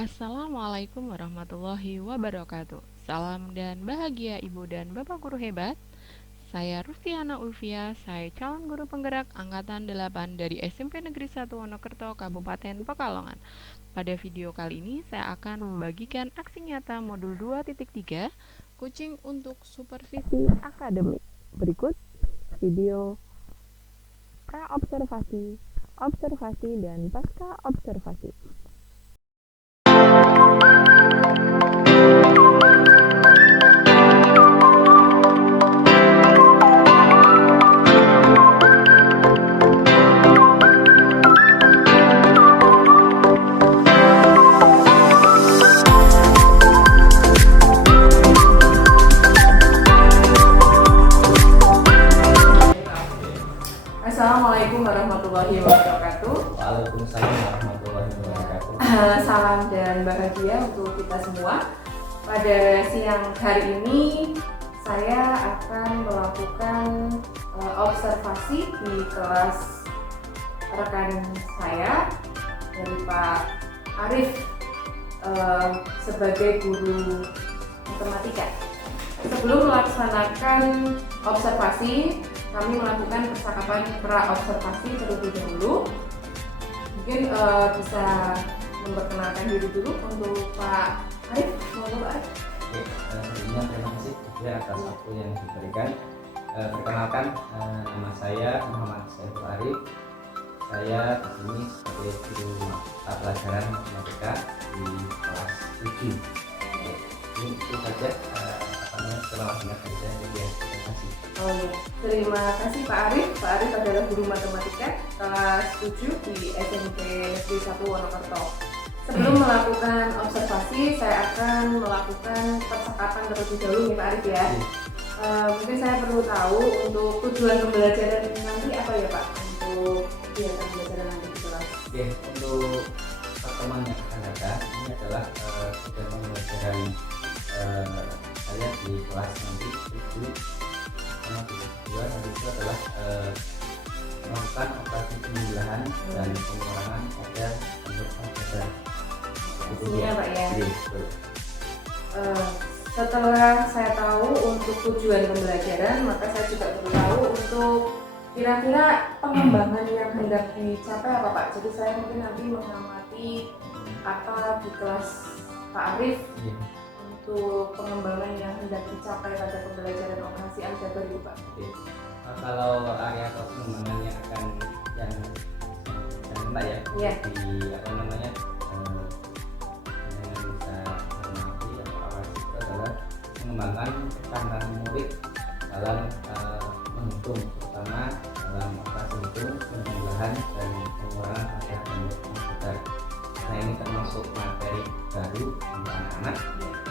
Assalamualaikum warahmatullahi wabarakatuh. Salam dan bahagia Ibu dan Bapak guru hebat. Saya Rufiana Ulfia, saya calon guru penggerak Angkatan 8 dari SMP Negeri 1 Wonokerto, Kabupaten Pekalongan. Pada video kali ini saya akan membagikan aksi nyata modul 2.3 Coaching untuk Supervisi Akademik. Berikut video pra-observasi, observasi, dan pasca observasi. Assalamualaikum warahmatullahi wabarakatuh. Waalaikumsalam warahmatullahi wabarakatuh. Salam dan bahagia untuk kita semua. Pada siang hari ini saya akan melakukan observasi di kelas rekan saya dari Pak Arif sebagai guru matematika. Sebelum melaksanakan observasi, kami melakukan percakapan pra-observasi terlebih dahulu. Mungkin bisa memperkenalkan diri dulu untuk Pak Arif. Monggo Pak Arif. Oke, sebelumnya terima kasih juga atas waktu yang diberikan. Perkenalkan, nama saya Muhammad Saiful Arif. Saya di sini sebagai guru mata pelajaran matematika di kelas 7. Oke, ini itu saja setelah mendengarkan saya. Terima kasih. Oh ya, terima kasih Pak Arif. Pak Arif adalah guru matematika kelas 7 di SMP Negeri 1 Wonokerto. Sebelum melakukan observasi, saya akan melakukan percakapan terlebih dahulu nih Pak Arif ya. Mungkin saya perlu tahu untuk tujuan pembelajaran nanti apa ya Pak? Untuk kegiatan pembelajaran nanti di kelas. Oke, untuk pertemuan yang akan datang ini adalah tujuan pembelajaran saya di kelas nanti 7 sama 2 nanti itu adalah melakukan operasi pembelahan dan pengurangan pada bentuk aljabar. Iya Pak ya. Iya, betul. Setelah saya tahu untuk tujuan pembelajaran, maka saya juga perlu tahu untuk kira-kira pengembangan yang hendak dicapai apa Pak. Jadi saya mungkin nanti mengamati apa di kelas Pak Arif Iya. untuk pengembangan yang hendak dicapai pada pembelajaran operasi aljabar itu Pak. Oke. Kalau area atau pengembangan yang akan yang kena ya, Iya. di apa namanya yang bisa mengamati atau awal itu adalah pengembangan ketahanan murid dalam menghitung, terutama dalam operasi hitung, penjumlahan dan pengurangan area bentuk aljabar. Nah, ini termasuk materi baru untuk anak-anak.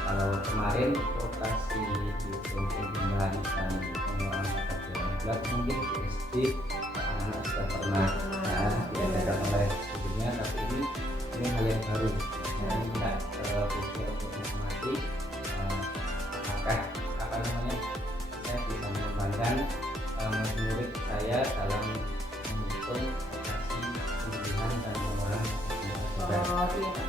Kalau kemarin operasi hitung, penjumlahan dan pengurangan area bentuk mungkin di SD anak-anak sudah pernah diajarkan oleh gurunya, tapi ini hal yang baru. Nah, ini kita berpikir untuk mengamati apakah apa namanya saya bisa mengembangkan murid saya dalam menghitung operasi pembelahan dan pengurangan aljabar. Oh iya Pak.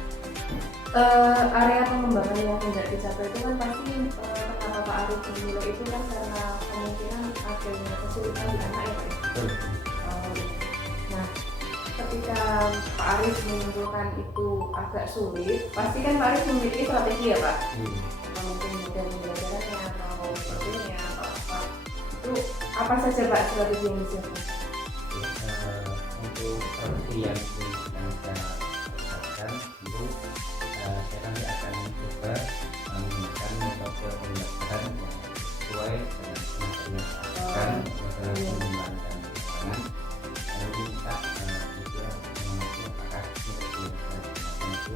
Area pengembangan yang hendak dicapai itu kan pasti kenapa Pak Arif menilai itu kan karena kemungkinan adanya kesulitan di anak ya Pak ya? Betul. Nah, ketika Pak Arif menyimpulkan itu agak sulit, pasti kan Pak Arif memiliki strategi ya Pak? Atau mungkin model pembelajarannya atau sebagainya atau apa? Itu apa saja Pak strategi yang disiapkan? Untuk strategi yang sedang saya usahakan itu saya nanti akan mencoba menggunakan metode pembelajaran yang sesuai dengan materi yang saya ajarkan, metode pengembangan dan pengembangan. Lalu kita juga mengerti apakah metode yang saya gunakan itu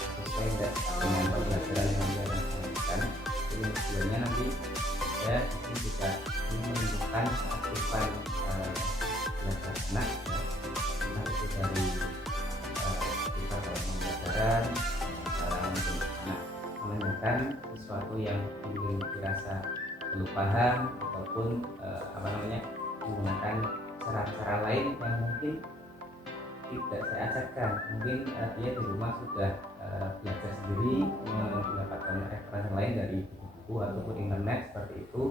sesuai tidak dengan pembelajaran yang saya lakukan. Jadi tujuannya nanti saya ini juga menunjukkan keaktifan belajar anak ya, entah itu dari kita dalam pembelajaran, cara untuk anak menanyakan sesuatu yang mungkin dirasa belum paham ataupun apa namanya menggunakan cara-cara lain yang mungkin tidak saya ajarkan. Mungkin dia di rumah sudah belajar sendiri, mendapatkan referensi lain dari buku ataupun internet seperti itu.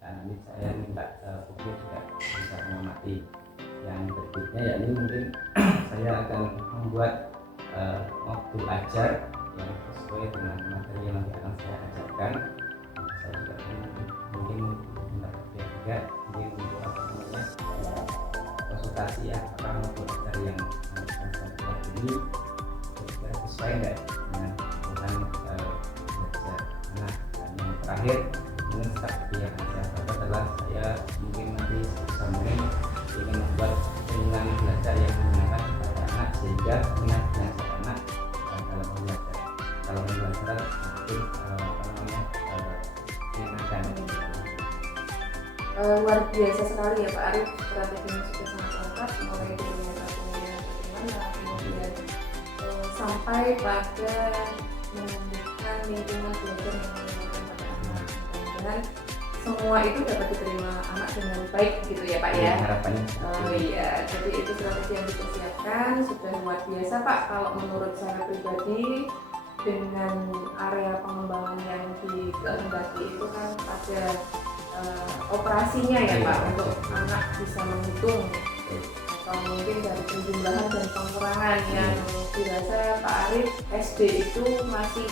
Nah, nanti saya minta buku juga bisa mengamati. Yang berikutnya yakni mungkin saya akan membuat modul ajar yang sesuai dengan materi yang nanti akan saya ajarkan. Saya juga mungkin minta juga mungkin untuk apa namanya konsultasi ya, apakah modul ajar yang akan saya buat ini sesuai enggak dengan kebutuhan belajar anak. Dan yang terakhir mungkin strategi yang saya buat adalah saya mungkin nanti bisa mungkin ingin membuat dengan belajar yang menyenangkan kepada anak, sehingga minat belajar anak dalam belajar mungkin apa namanya menyenangkan. Luar biasa sekali ya Pak Arif, strateginya sudah sangat lengkap, mulai dari satunya bagaimana, kemudian sampai pada menumbuhkan lingkungan belajar yang menyenangkan pada anak. Mudah-mudahan semua itu dapat diterima anak dengan baik gitu ya Pak ya. Harapannya. Oh iya, jadi itu strategi yang dipersiapkan sudah luar biasa Pak. Kalau menurut saya pribadi, dengan area pengembangan yang dikehendaki itu kan ada operasinya ya Pak, untuk anak bisa menghitung atau mungkin dari penjumlahan dan pengurangan yang dirasa Pak Arif SD itu masih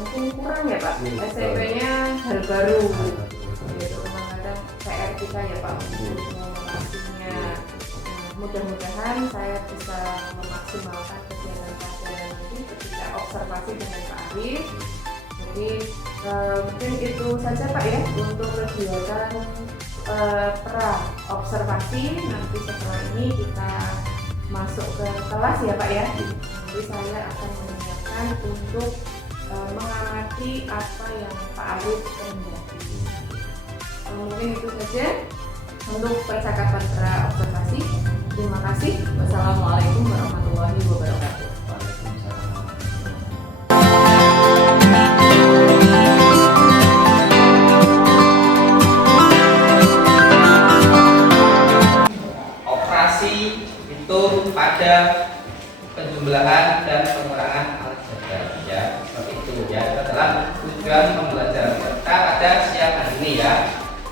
mungkin kurang ya Pak, SMP-nya hal baru itu kadang PR kita ya Pak untuk mengoperasinya. Mudah-mudahan saya bisa memaksimalkan kegiatan pada nanti ketika observasi dengan Pak Arif. Jadi mungkin itu saja Pak ya untuk kegiatan pra observasi. Nanti setelah ini kita masuk ke kelas ya Pak ya. Jadi saya akan menyiapkan untuk mengamati apa yang Pak Arif kehendaki. Mungkin itu saja untuk percakapan pra observasi. Terima kasih. Wassalamualaikum warahmatullahi wabarakatuh. Operasi itu pada penjumlahan dan pengurangan aljabar ya, seperti itu ya. Itu adalah tujuan pembelajaran kita pada siang hari ini ya,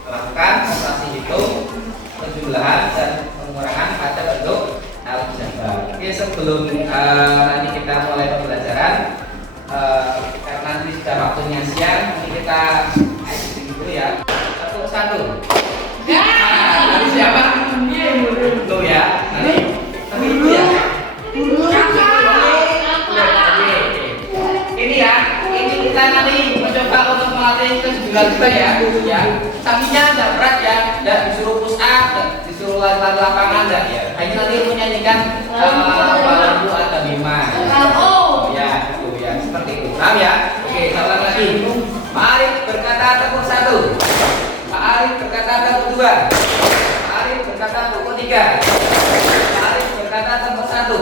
melakukan operasi hitung, penjumlahan dan pengurangan pada bentuk aljabar. Oke, sebelum nanti kita mulai pembelajaran, karena nanti sudah waktunya siang, ini kita dulu ya, satu-satu. Nanti siapa? Lu ya, nanti tapi itu ya. Ini ya, ini kita nanti mencoba untuk melatih kejujuran kita ya, ya. Sapinya tidak berat ya, tidak disuruh push up, tidak disuruh lari lapangan, tidak ya. Hanya nanti menyanyikan lagu ada 5. Oh ya, itu ya, seperti itu. Paham ya? Oke, kita ulang lagi. Pak Arif berkata tepuk 1. Pak Arif berkata tepuk 2. Pak Arif berkata tepuk 3. Pak Arif berkata tepuk 1.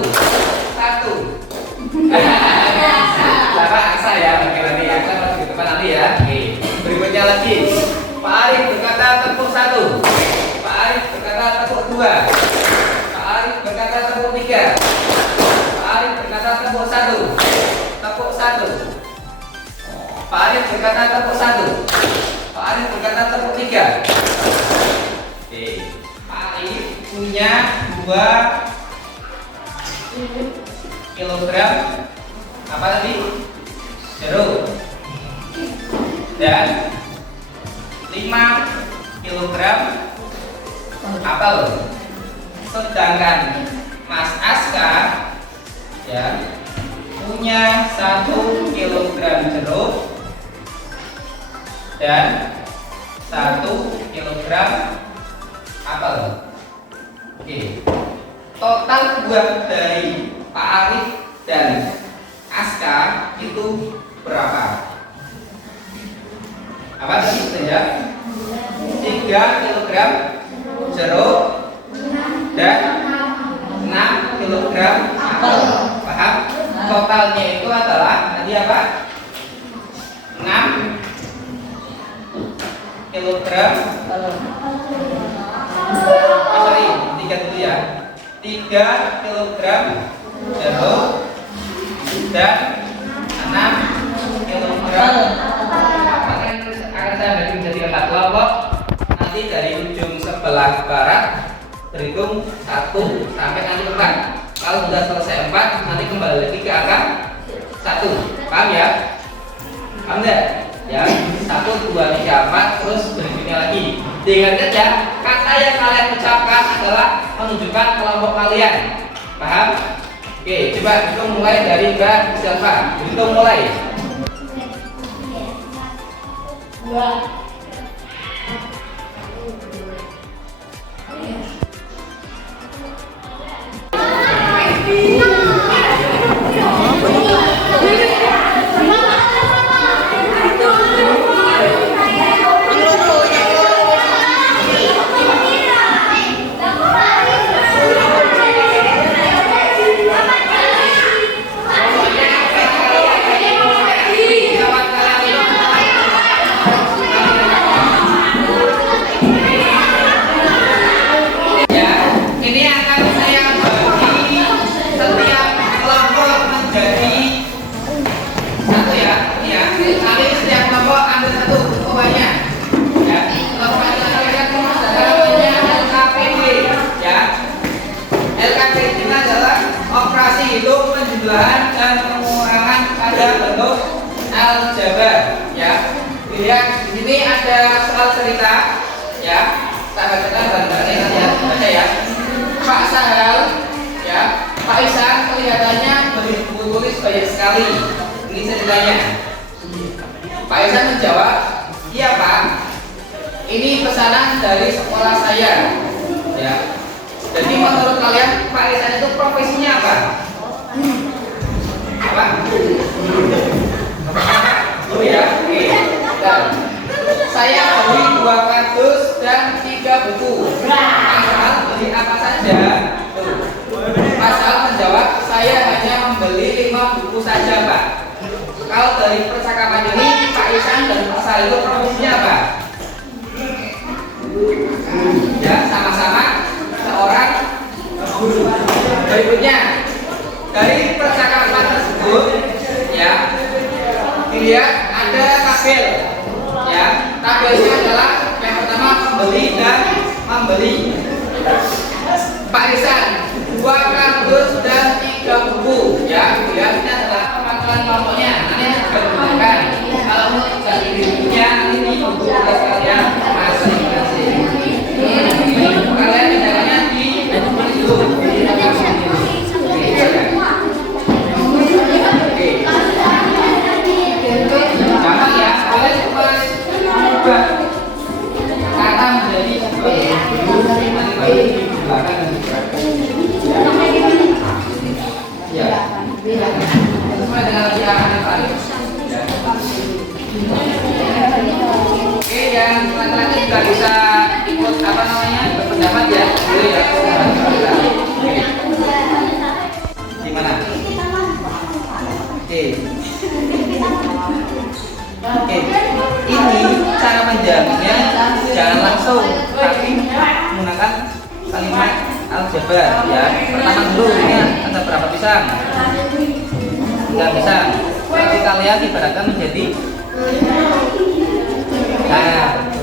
Bapak aksa ya, oke nanti ya, kita masuk ke depan nanti ya. Oke, berikutnya lagi. Pak Arif berkata tepuk 1. Pak Arif berkata tepuk 2. Pak Arif berkata tepuk 3. Pak Arif berkata tepuk 1. Tepuk 1. Pak Arif berkata tepuk 1. Pak Arif berkata tepuk 3. Oke, Pak Arif punya 2 kilogram apa tadi? Jeruk dan 5 kilogram apel. Sedangkan Mas Aska ya punya 1 kilogram jeruk dan 1 kilogram apel. Oke, total buah dari Pak Arif dan Aska itu berapa? Apa tadi saja? 3 kilogram jeruk dan 6 kilogram apel. Paham? Totalnya itu adalah tadi apa? 6 kilogram. Sorry, 3 dulu ya. 3 kilogram jarum dan 6 kilogram. Akan saya bagi menjadi 4 kelompok. Nanti dari ujung sebelah barat berhitung 1 sampai nanti 4. Kalau sudah selesai 4, nanti kembali lagi ke angka 1. Paham ya? Paham enggak? Ya, 1, 2, 3, 4, terus berikutnya lagi. Diingat ya, kata yang kalian ucapkan adalah menunjukkan kelompok kalian. Paham? Oke, coba hitung mulai dari Mbak Silva. Hitung mulai. 2. Penjumlahan dan pengurangan pada bentuk aljabar ya. Lihat di sini ada soal cerita ya. Kita bacakan bareng-bareng nanti ya. Baca ya. Pak Sahal ya, Pak Isan kelihatannya beli buku tulis banyak sekali. Ini ceritanya. Pak Isan menjawab, "Iya, Pak. Ini pesanan dari sekolah saya." Ya. Jadi menurut kalian Pak Isan itu profesinya apa? Apa? Oh ya, oke. Dan saya beli 2 kardus dan 3 buku. Pasal beli apa saja? Tuh. Pasal menjawab, saya hanya membeli 5 buku saja, Pak. Kalau dari percakapan ini, Pak Isan dan Pak Sal itu profesinya apa? Ya, sama-sama seorang guru. Berikutnya. Dari percakapan tersebut ya, dilihat ada tabel ya. Tabelnya adalah yang pertama membeli dan membeli. Pak Isan 2 kardus dan 3 buku ya. Lihat ini adalah pemangkalan kelompoknya. Nanti juga digunakan. Kalau mau tidak bukunya nanti di buku tulis kalian masing-masing. Kalian tindakannya di dulu. Jangan ya, kalian cuma kata menjadi ya, sesuai dengan bilangan yang tadi. Oke, yang laki-laki juga bisa ikut apa namanya berpendapat ya, boleh ya. Gimana? Oke. Oke, ini cara menjawabnya jangan langsung, tapi menggunakan kalimat aljabar ya. Pertama dulu ini ada berapa pisang? 3 pisang. Tapi kalian ibaratkan menjadi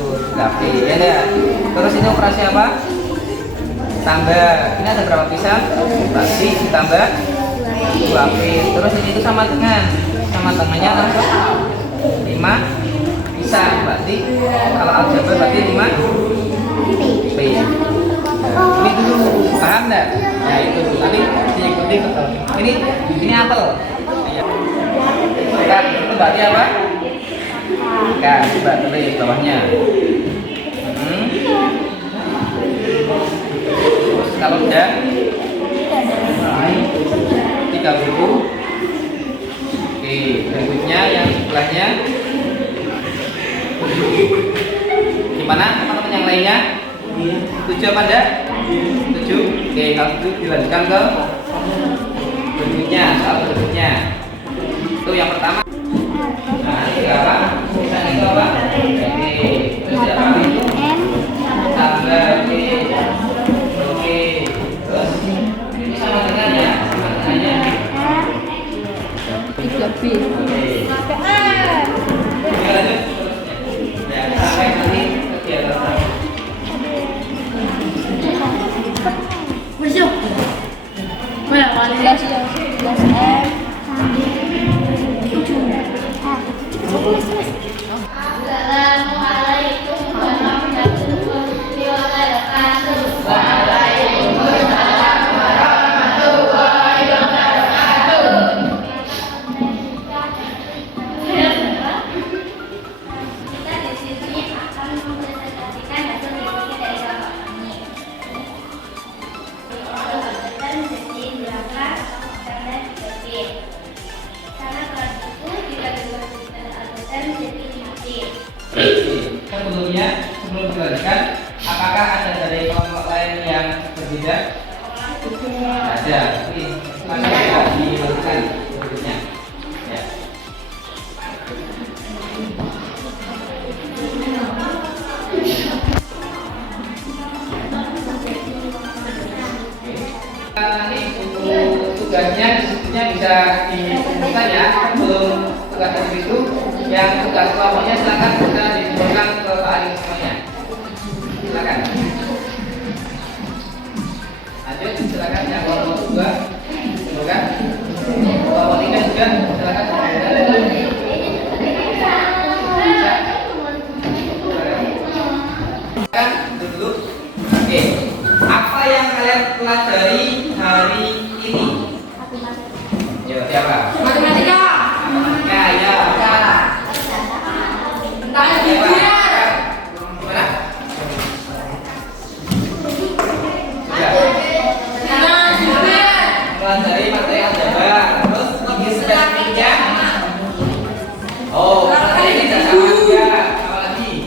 tuh 3P ya. Terus ini operasi apa? Tambah. Ini ada berapa pisang? Berarti ditambah 2P. Terus ini itu sama tangannya ada 5 pisang. Berarti kalau aljabar berarti 5P. Ini dulu, paham enggak? Ya itu, tapi diikuti betul. Ini apel. Kan itu berarti apa? Kan, coba tulis bawahnya. Kalau udah 3 buku. Oke, berikutnya yang sebelahnya. Gimana teman-teman yang lainnya? 7 apa enggak? 7. Oke, kalau itu dilanjutkan ke berikutnya, soal berikutnya. Itu yang pertama. Nah, ini apa? Ini apa? Oke, terus apa? Tambah. Oke. Terus Oke. Oke, lanjut seterusnya. Ya, sampai nanti kegiatan terakhir. Masuk. Mana paling belas M. Assalamualaikum warahmatullahi wabarakatuh. Waalaikumsalam warahmatullahi wabarakatuh. Kita di sini akan mempresentasikan hasil diskusi dari kelompok kami. Berdasarkan sesi belakang karena dibagi. Karena kelas itu dibagi dan menjadi 5 tim. Sebelumnya, sebelum dilanjutkan, apakah ada dari kelompok lain yang berbeda? Ada. Oke, silakan ya dilanjutkan berikutnya. Ya. Nanti untuk tugasnya disebutnya bisa disebutkan ya. Sebelum tugas itu, yang tugas kelompoknya silakan bisa dikumpulkan ke Pak Ali semuanya. Silakan. Lanjut, silakan yang kelompok 2 silakan. Kelompok 3 juga silakan. Silakan dulu. Oke. Apa yang kalian pelajari hari ini? Ya, siapa? Matematika. Matematika, ya. Tanya Gimana? Pelajari materi aljabar, terus lebih spesifiknya. Oh, materi ini tidak sama juga. Apa lagi?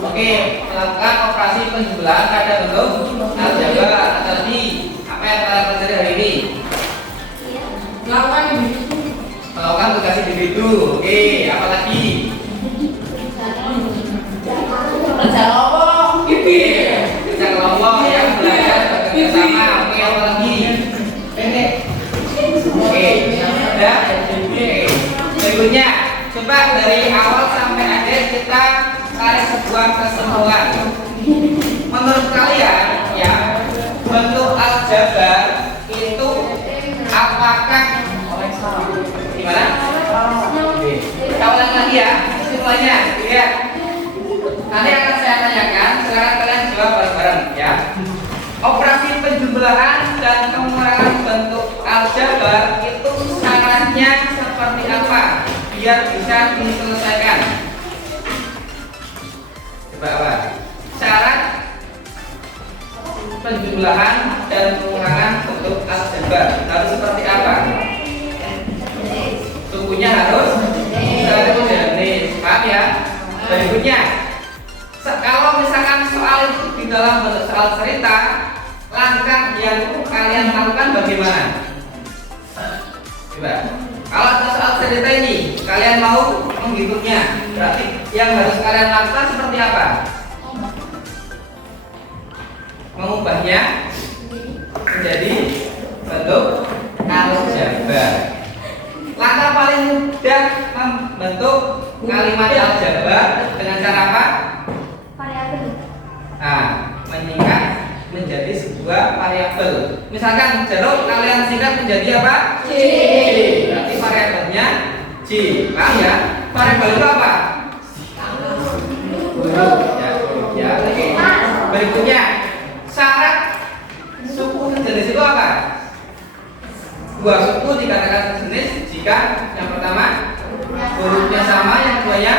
Oke, melakukan operasi penjumlahan pada bentuk aljabar. Ada lagi apa yang kalian pelajari hari ini? Melakukan tugas individu. Oke, apa lagi? Oke, kerja kelompok yang belajar bekerja sama. Oke, apa lagi? Oke, sudah. Oke, berikutnya coba dari awal sampai akhir kita tarik sebuah kesimpulan. Menurut kalian, ya, bentuk aljabar itu apakah gimana? Oke, kita ulang lagi ya kesimpulannya. Lihat. Nanti akan saya tanyakan, silakan kalian jawab bareng-bareng ya. Operasi penjumlahan dan pengurangan bentuk aljabar itu syaratnya seperti apa biar bisa diselesaikan? Coba apa? Syarat penjumlahan dan pengurangan bentuk aljabar harus seperti apa? Sukunya harus jenis, paham ya? Berikutnya, kalau misalkan soal itu di dalam bentuk soal cerita, langkah yang kalian lakukan bagaimana? Coba, kalau ada soal cerita ini, kalian mau menghitungnya, berarti yang harus kalian lakukan seperti apa? Mengubahnya menjadi bentuk aljabar. Langkah paling mudah membentuk kalimat aljabar dengan cara apa? Nah, menyingkat menjadi sebuah variabel. Misalkan jeruk kalian singkat menjadi apa? J. Berarti variabelnya J. Paham ya? Variabel itu apa? Huruf. Ya, oke. Berikutnya, syarat suku sejenis itu apa? Dua suku dikatakan sejenis jika yang pertama hurufnya sama, yang keduanya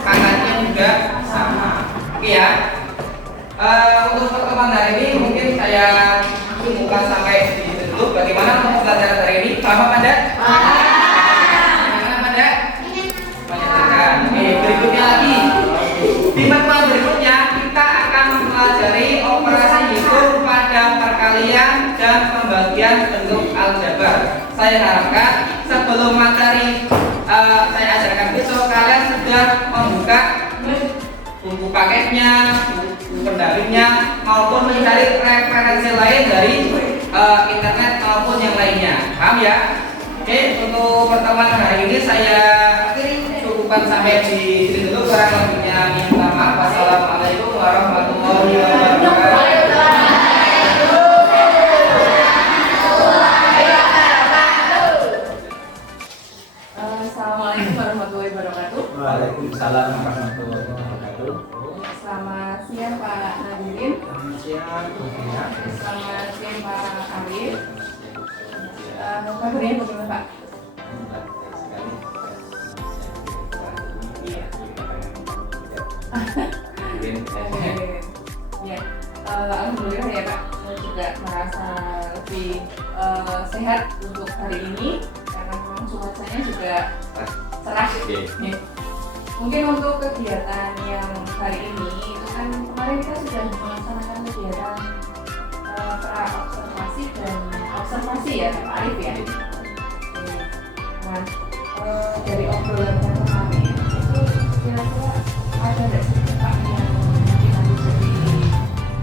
kata juga sama. Oke ya. Untuk pertemuan hari ini mungkin saya cukupkan sampai di situ dulu. Bagaimana untuk pelajaran hari ini? Paham Anda? Bagaimana Anda? Menyatakan. Oke, berikutnya lagi. Di pertemuan berikutnya kita akan mempelajari operasi hitung pada perkalian dan pembagian bentuk aljabar. Saya harapkan sebelum materi saya ajarkan besok kalian sudah membuka buku paketnya, buku pendampingnya, maupun mencari referensi lain dari internet maupun yang lainnya. Paham ya? Oke, untuk pertemuan hari ini saya cukupkan sampai di sini dulu. Kurang lebihnya minta maaf. Wassalamualaikum warahmatullahi wabarakatuh. Assalamualaikum warahmatullahi wabarakatuh. Waalaikumsalam warahmatullahi wabarakatuh. Selamat siang Pak Nadirin. Selamat siang, Rufiah. Selamat siang Pak Arif. Kabarnya bagaimana Pak? Ya, alhamdulillah ya Pak, saya juga merasa lebih sehat untuk hari ini karena memang cuacanya juga cerah. Ya. Mungkin untuk kegiatan yang hari ini itu kan kemarin kita sudah melaksanakan kegiatan pra-observasi dan observasi ya Pak Arif ya. Nah, dari obrolan yang kemarin itu kira-kira ada nggak sih Pak yang kita jadi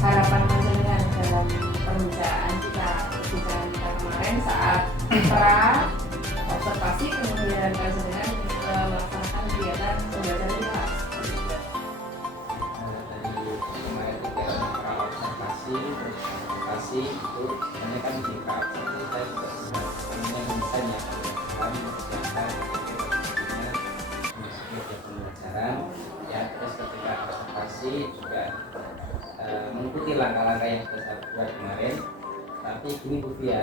harapan panjenengan dalam pembicaraan kita kemarin saat pra observasi kemudian panjenengan melaksanakan kegiatan pembelajaran di kelas. Dari kemarin kegiatan observasi itu sebenarnya kan di observasi saya juga sudah sebenarnya misalnya kan mengerjakan kegiatan pembelajaran ya, terus ketika observasi juga mengikuti langkah-langkah yang sudah saya buat kemarin. Tapi gini Bu ya,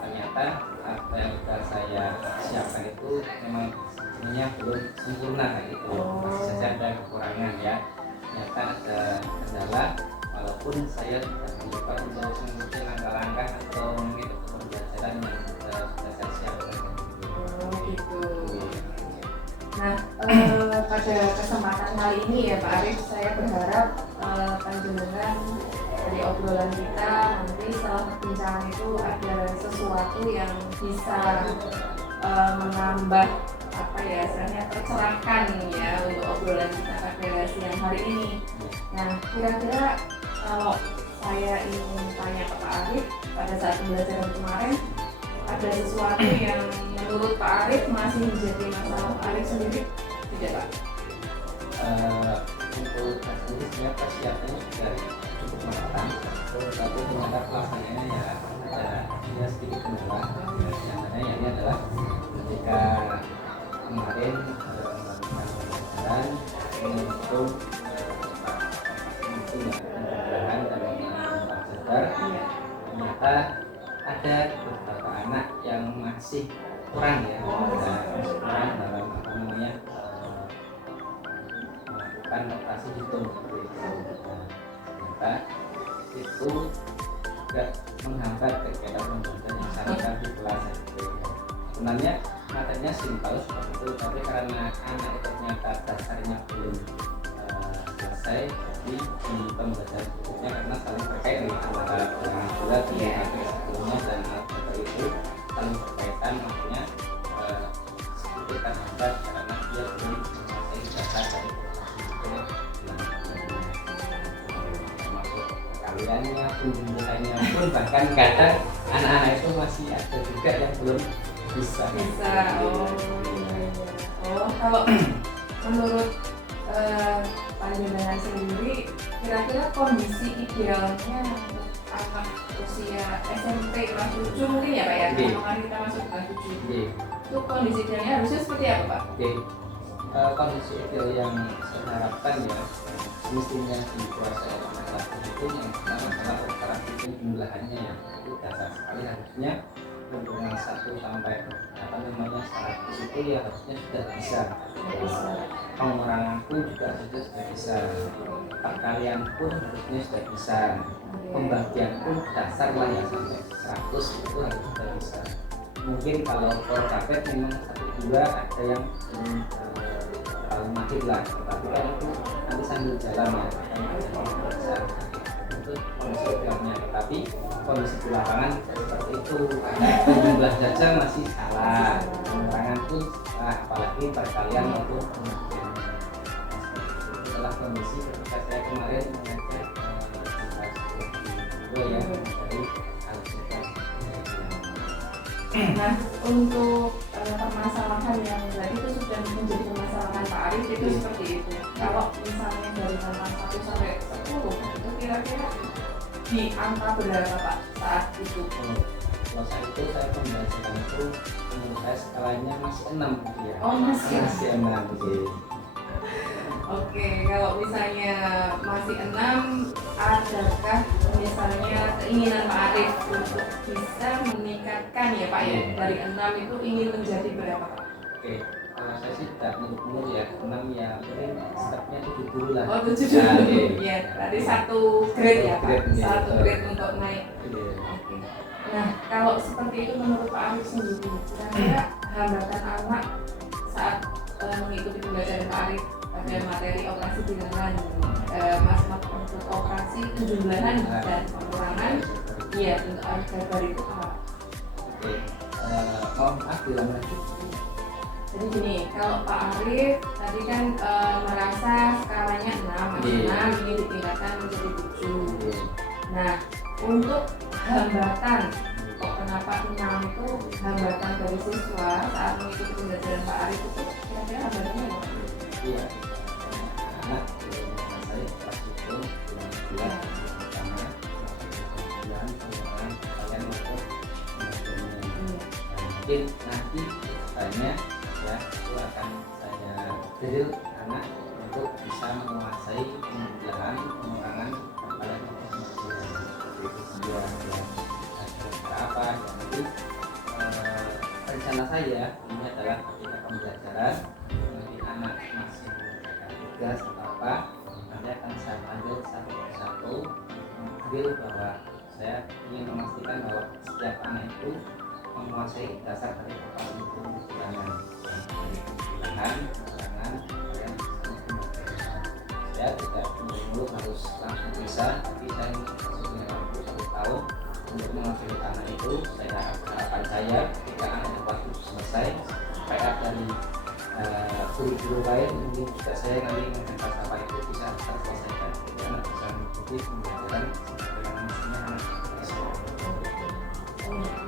ternyata apa yang sudah saya siapkan itu memang sebenarnya belum sempurna gitu, masih saja ada kekurangan ya. Ternyata ada kendala, walaupun saya sudah mencoba untuk mengikuti langkah-langkah atau metode pembelajaran yang sudah saya siapkan. Oh gitu. Nah, pada kesempatan kali ini ya Pak Arif, saya berharap panjenengan dari obrolan kita nanti setelah perbincangan itu ada sesuatu yang bisa menambah apa ya, istilahnya tercerahkan ya untuk obrolan kita pada siang hari ini. Nah, kira-kira kalau saya ingin tanya ke Pak Arif pada saat pembelajaran kemarin, ada sesuatu yang menurut Pak Arif masih menjadi masalah Pak Arif sendiri, tidak Pak? Untuk sendiri sebenarnya persiapannya sudah cukup matang, tapi ternyata pelaksanaannya ya ada sedikit kendala. Biasanya ini adalah ketika kemarin melakukan pembelajaran untuk pembelajaran dan Pak Jadar, ternyata ada beberapa anak yang masih kurang ya, masih kurang dalam apa namanya melakukan operasi hitung. Ternyata itu juga menghambat kegiatan pembelajaran yang sangat di kelas. Sebenarnya materinya simpel seperti itu, tapi karena anak itu ternyata dasarnya belum selesai, jadi di pembelajaran berikutnya karena saling terkait nih antara dengan bulat di materi sebelumnya dan materi itu saling berkaitan, makanya sedikit terhambat karena dia belum selesai dasar dari termasuk kaliannya, pembelajarannya pun bahkan kadang anak-anak itu masih ada juga yang belum bisa. Oh, kalau menurut panjenengan sendiri, kira-kira kondisi idealnya untuk anak usia SMP kelas 7 mungkin ya Pak ya? Karena kita masuk kelas 7. Itu kondisi idealnya harusnya seperti apa Pak? Kondisi ideal yang saya harapkan ya semestinya dikuasai oleh anak itu yang pertama adalah perkara hitung jumlahannya ya, itu dasar sekali. Harusnya lingkungan 1 sampai apa namanya 100 itu ya harusnya sudah bisa. Pengurangan pun juga harusnya sudah bisa. Perkalian pun harusnya sudah bisa. Pembagian pun dasar lah ya sampai 100 itu harus sudah bisa. Mungkin kalau korpapet memang 1-2 ada yang terlalu mahir lah, tetapi kan itu nanti sambil jalan ya, itu kondisi idealnya. Tapi kondisi di lapangan seperti itu, jumlah saja masih salah, pengurangan pun salah, apalagi perkalian maupun pembagian. Itulah kondisi ketika saya kemarin mengajar kelas 2 ya dari aljabar. Nah, untuk permasalahan yang tadi itu sudah menjadi permasalahan Pak Arif itu seperti itu. Kalau misalnya dari angka 1 sampai 10 itu kira-kira di angka berapa Pak saat itu? Kalau saat itu saya pembelajaran itu menurut saya skalanya masih 6 gitu ya. Oh, masih 6 gitu. Oke, kalau misalnya masih 6, adakah misalnya keinginan Pak Arif untuk bisa meningkatkan ya Pak ya? Dari 6 itu ingin menjadi berapa Pak? Oke, kalau saya sih tidak menurut ya 6 ya, mungkin stepnya 7 dulu lah. Oh, 7 Nah, dulu. iya. Ya, berarti 1 grade ya Pak? Grade, iya. 1 grade untuk naik. Iya. Oke. Nah, kalau seperti itu menurut Pak Arif sendiri, kira-kira hambatan anak saat mengikuti pembelajaran Pak Arif pada materi operasi bilangan, mas untuk operasi penjumlahan dan pengurangan, iya untuk aljabar itu apa? Oke, mohon maaf bilang lagi. Jadi gini, kalau Pak Arif tadi kan merasa skalanya 6, masih 6 ingin ditingkatkan menjadi 7. Nah, untuk hambatan, kok kenapa 6 itu hambatan dari siswa saat mengikuti pembelajaran Pak Arif itu kira-kira hambatannya apa? Iya, anak saya pas itu bulan pertama bulan pengenalan kalian untuk mungkin nanti tanya ya itu akan saya drill anak untuk bisa menguasai penjumlahan pengurangan kalian seperti itu dia apa jadi rencana saya ini adalah ketika pembelajaran nanti anak masih tugas atau apa nanti akan saya panggil satu persatu mengambil bahwa saya ingin memastikan bahwa setiap anak itu menguasai dasar dari kepala itu bilangan pengurangan yang saya tidak dulu harus langsung bisa tapi saya ingin waktu 1 tahun untuk mengakhiri anak itu. Harapan saya ketika anak waktu selesai PR dari guru-guru lain mungkin juga saya nanti mengenai apa itu bisa terselesaikan karena bisa mengikuti pembelajaran dengan mesinnya anak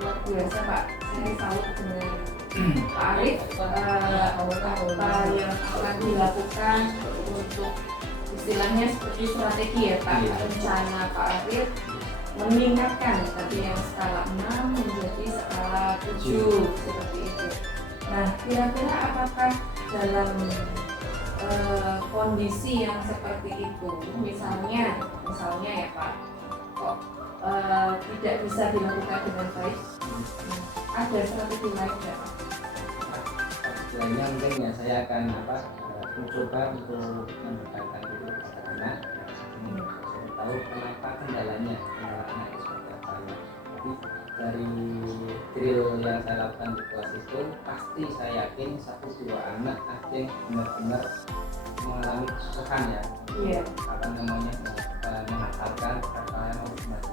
Luar biasa Pak, saya salut dengan Pak Arif apa yang akan dilakukan untuk istilahnya seperti strategi ya Pak, rencana Pak Arif meningkatkan tadi yang skala 6 menjadi skala 7 seperti itu. Nah, kira-kira apakah dalam kondisi yang seperti itu, misalnya ya Pak, kok tidak bisa dilakukan dengan baik, ada strategi lain ya Pak? Selanjutnya mungkin ya saya akan mencoba untuk mendekatkan dulu kepada anak saya tahu kenapa kendalanya anak itu seperti apa ya. Jadi dari drill yang saya lakukan di kelas itu pasti saya yakin 1-2 anak ada yang benar-benar mengalami kesusahan ya. Apa namanya menghafalkan kata-kata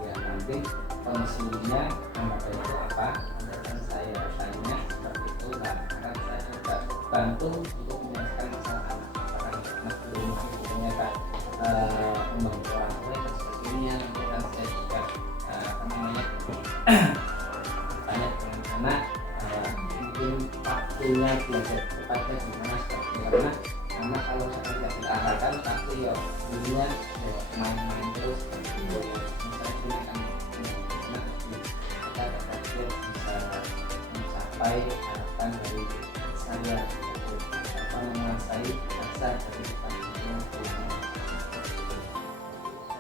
yang nanti kondisinya hambatan itu apa dan saya tanya seperti itu dan akan saya coba bantu untuk menyelesaikan masalah anak apakah anak belum ternyata membantu orang tua dan sebagainya dan saya juga apa namanya tanya dengan anak mungkin waktunya belajar tepatnya gimana seperti karena anak kalau tidak kita arahkan pasti ya dulunya main-main terus misalnya gunakan anak kita berhasil bisa mencapai harapan dari saya apa menguasai dasar dari depan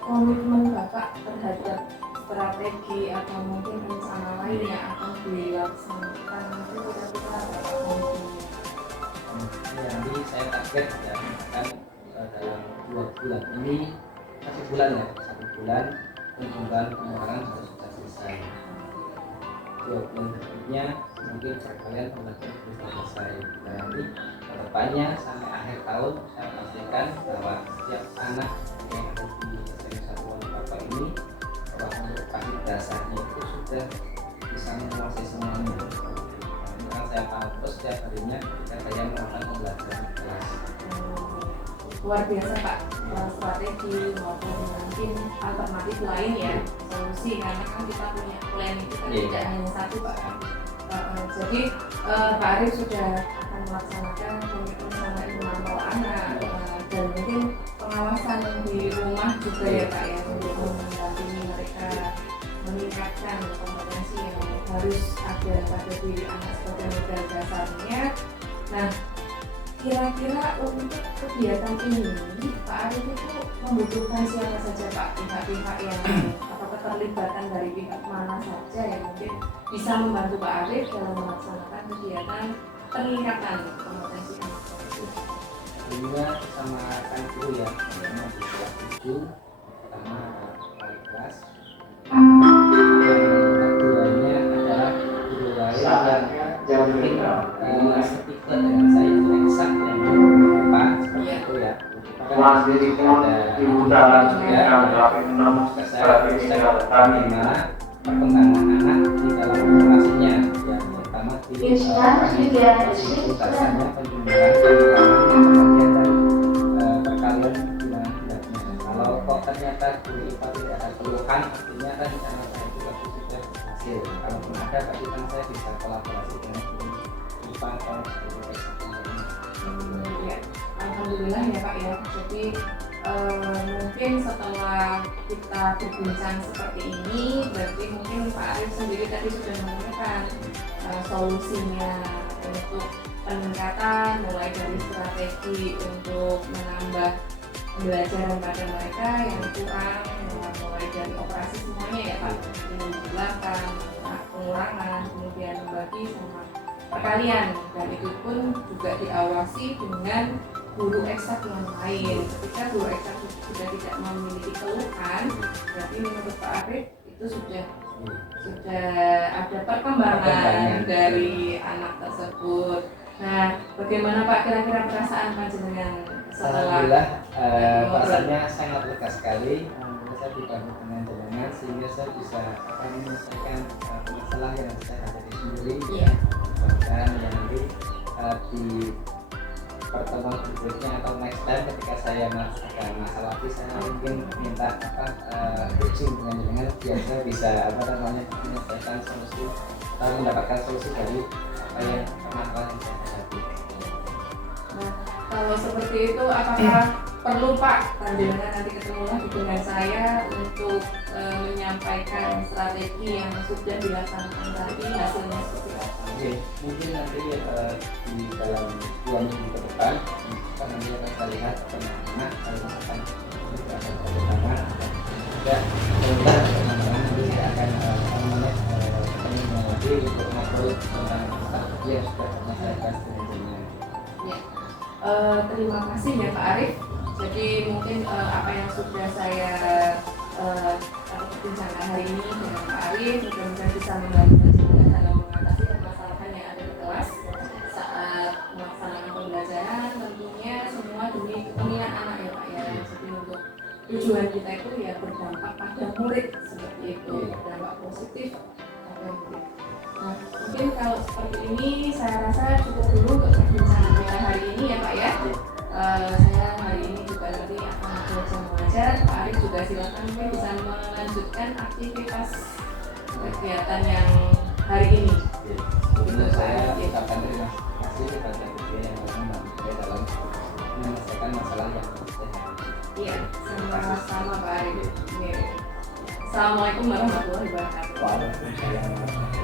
Komitmen Bapak terhadap strategi atau mungkin rencana lain yang akan dilaksanakan itu kira-kira Bapak komitmennya? Nanti saya target ya kan dalam 2 bulan ini 1 bulan ya 1 bulan penjualan pengurangan sudah selesai 2 bulan berikutnya mungkin perkalian pembelajaran sudah selesai dan nanti kedepannya sampai akhir tahun saya pastikan bahwa setiap anak yang ada di SMP Satuan Bapak ini bahwa untuk kasih dasarnya itu sudah bisa menguasai semuanya. Nah, saya paham terus setiap harinya ketika saya melakukan pembelajaran di kelas. Luar biasa Pak, strategi maupun mungkin alternatif lain ya solusi karena kan kita punya plan itu kan tidak hanya satu Pak. Jadi Pak Arif sudah akan melaksanakan komitmen sama ibu atau anak dan mungkin pengawasan di rumah juga ya Pak ya, untuk mendampingi mereka meningkatkan kompetensi yang harus ada pada diri anak sebagai modal dasarnya. Nah, kira-kira untuk kegiatan ini Pak Arif itu membutuhkan siapa saja Pak, pihak-pihak yang atau keterlibatan dari pihak mana saja yang mungkin bisa membantu Pak Arif dalam melaksanakan kegiatan peningkatan kompetensi anak tersebut. Tentunya sama kan guru ya, karena di kelas 7 pertama wali kelas, yang keduanya adalah guru lain yang mungkin setipe dengan saya itu eksak yang lupa seperti itu ya. Bagaimana perkembangan anak di dalam informasinya, yang pertama di tuntasannya penjumlahan pengalaman dan perkalian bilangan-bilangannya. Kalau kok ternyata guru IPA tidak ada keluhan, artinya kan rencana saya itu pasti sudah berhasil. Kalaupun ada, berarti kan saya bisa kolaborasi dengan guru IPA atau guru eksak lainnya. Ya, alhamdulillah ya Pak ya. Jadi mungkin setelah kita berbincang seperti ini, berarti mungkin Pak Arif sendiri tadi sudah menemukan solusinya untuk peningkatan, mulai dari strategi untuk menambah pembelajaran pada mereka yang kurang, mulai dari operasi semuanya ya Pak, menjelaskan pengurangan, kemudian membagi sama perkalian, dan itu pun juga diawasi dengan guru eksak yang lain. Ketika guru eksak sudah tidak memiliki keluhan, berarti menurut Pak Arif itu sudah ada perkembangan dari anak tersebut. Nah, bagaimana Pak kira-kira perasaan panjenengan setelah? Alhamdulillah, perasaannya sangat lega sekali. Saya dibantu dengan jenengan sehingga saya bisa menyelesaikan masalah yang saya hadapi sendiri. Iya. Bahkan yang nanti di pertemuan berikutnya atau next time ketika saya ada masalah lagi, saya mungkin minta coaching dengan jenengan biar saya bisa menyelesaikan solusi atau mendapatkan solusi dari apa yang masalah yang saya hadapi. Nah, kalau seperti itu apakah perlu Pak panjenengan nanti ketemu lagi dengan saya untuk menyampaikan strategi yang sudah dilaksanakan tadi, hasilnya seperti apa? Oke, mungkin nanti di dalam 2 minggu ke depan kita nanti akan saya lihat bagaimana kalau misalkan ada perkembangan juga bagaimana nanti saya akan ketemu lagi untuk ngobrol tentang strategi yang sudah pernah saya kasih dengan jenengan. Ya. Terima kasih ya Pak Arif. Jadi mungkin apa yang sudah saya bincangkan hari ini dengan Pak Arif mudah-mudahan bisa membantu juga dalam mengatasi permasalahan yang ada di kelas saat melaksanakan pembelajaran, tentunya semua demi kepentingan anak ya Pak ya. Jadi untuk tujuan kita itu ya berdampak pada murid seperti itu, berdampak positif pada murid. Nah, mungkin kalau seperti ini saya rasa cukup dulu untuk perbincangan kita hari ini ya Pak ya. Saya hari ini juga nanti akan belajar mengajar. Pak Arif juga silakan mungkin bisa melanjutkan aktivitas kegiatan yang hari ini. Menurut saya ucapkan terima kasih kepada ibu yang membantu saya dalam menyelesaikan masalah yang saya hadapi. Iya, sama-sama Pak Arif. Assalamualaikum warahmatullahi wabarakatuh. Waalaikumsalam.